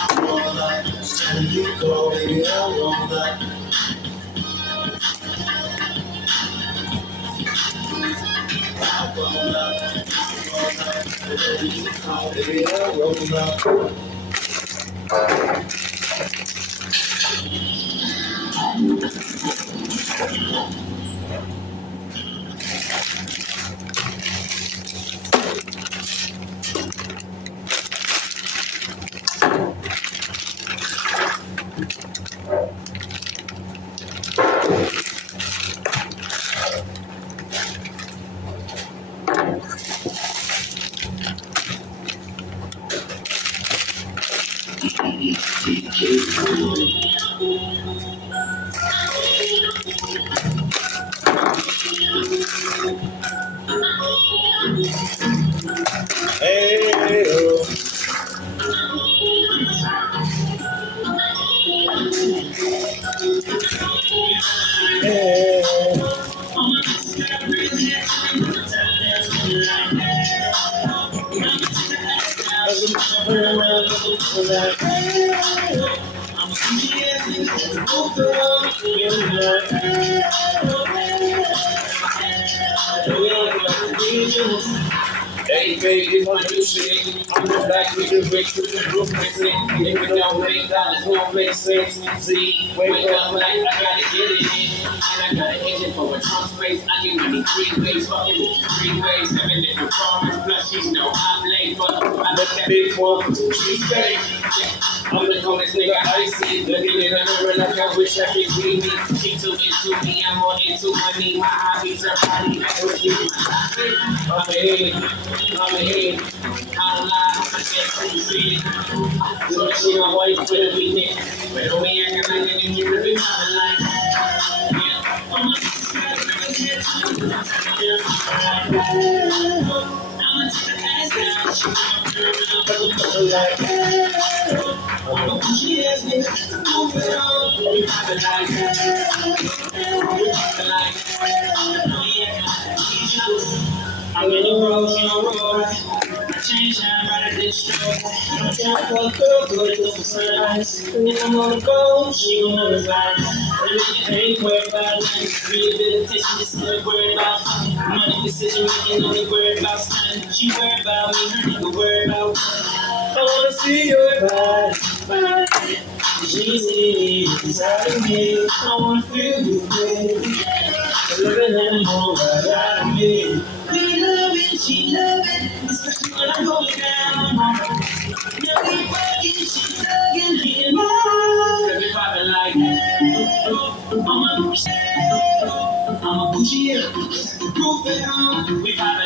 All night, and you go, baby, I'm all night. I'm all night, whenever you call, baby, I'm all night. Hey, oh, hey. Hey baby, my new shit. I'm the black with the rich with the roof missing. If it don't make dollars, don't make sense. See, wake up like I gotta get it in. And I got an engine for a trunk space. I can money three ways, fucking with you three ways. 7 different formats, plus you know I'm late, but I look that big one. She's fake. I'm the coldest nigga I see. Looking in the mirror like I wish I could be me. She too into me, I'm more into money. My hobbies are body, that was me. I'm ahead, I don't lie, I can't see it. So she my wife for the weekend. Pero me I got like you to be my life. Yeah, I'm I'm in the road, I change how I ride this show. I'm trying for a girl, good to for sunrise. And then I'm on the go, she gon' on the ride. And ain't worried about life. Rehabilitation, just not worried about fun. Money decision making, only worried about something. She worried about me, her nigga worried about I wanna see your body. She's inside of me. I wanna feel you, baby. Living in home right out of me. We love it, she love it, especially when I go down. Now we working, she thugging, hitting more. Every poppin' like I'm a Gucci, yeah. Proof it home. We poppin'